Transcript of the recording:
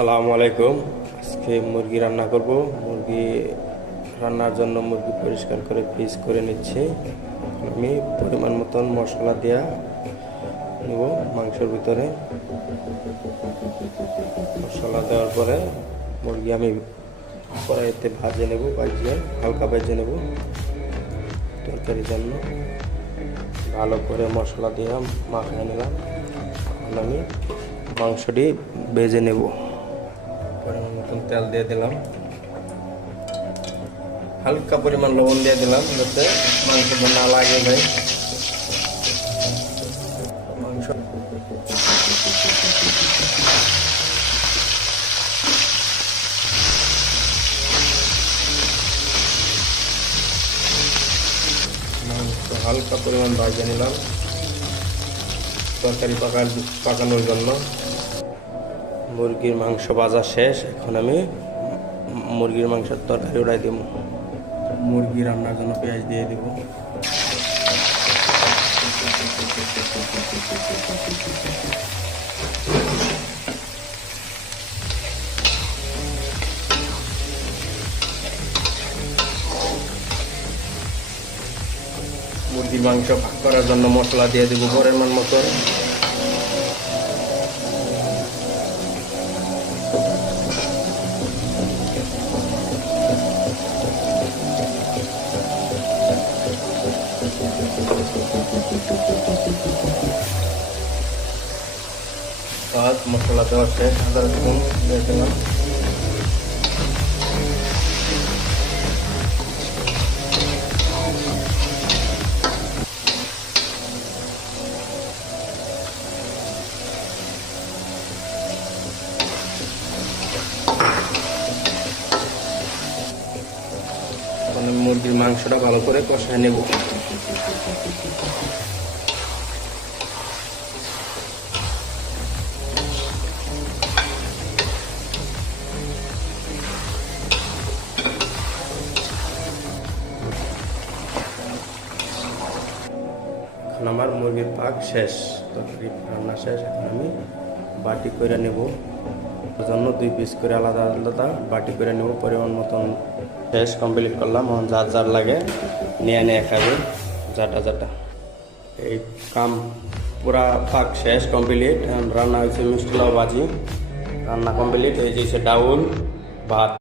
আসসালামু আলাইকুম। আজকে মুরগি রান্না করব। মুরগি রান্নার জন্য মুরগি পরিষ্কার করে পিস করে নিচ্ছি। আমি পরিমাণ মতন মশলা দেওয়া নেব মাংসের ভিতরে। মশলা দেওয়ার পরে মুরগি আমি কড়াইতে ভাজে নেব, ভাজিয়ে হালকা ভেজে নেব তরকারির জন্য। ভালো করে মশলা দিয়ে মাখিয়ে নিলাম। এখন আমি মাংসটি ভেজে নেব। পরিমাণ মতন তেল দিয়ে দিলাম, হালকা পরিমাণ লবণ দিয়ে দিলাম যাতে মাংসটা না লাগে যায়। মাংস হালকা পরিমাণ ভাজে নিলাম তরকারি পাকানোর জন্য। মুরগির মাংস ভাজা শেষ। এখন আমি মুরগির মাংসের তরকারি উড়াই দেব। মুরগি রান্নার জন্য পেঁয়াজ দিয়ে দেব। মুরগির মাংস ভাগ করার জন্য মশলা দিয়ে দেবো পরিমাণ মতো। মশলা দেওয়া শেষ, আদা রসুন দিয়ে দিলাম। মুরগির মাংসটা ভালো করে কষায় নেব। আমার মুরগির পাক শেষ, তরকারি রান্না শেষ। এখন আমি বাটি করে নেব। জন্য 2 পিস করে আলাদা আলাদা বাটি করে নেব। পরিমাণ মতন শেষ, কমপ্লিট করলাম। এখন যার যার লাগে নিয়ে খাবে, যাটা। এই কাম পুরা পাক শেষ, কমপ্লিট। রান্না হয়েছে মিষ্টি লাউ ভাজি, রান্না কমপ্লিট। এই যে ডাউল ভাত।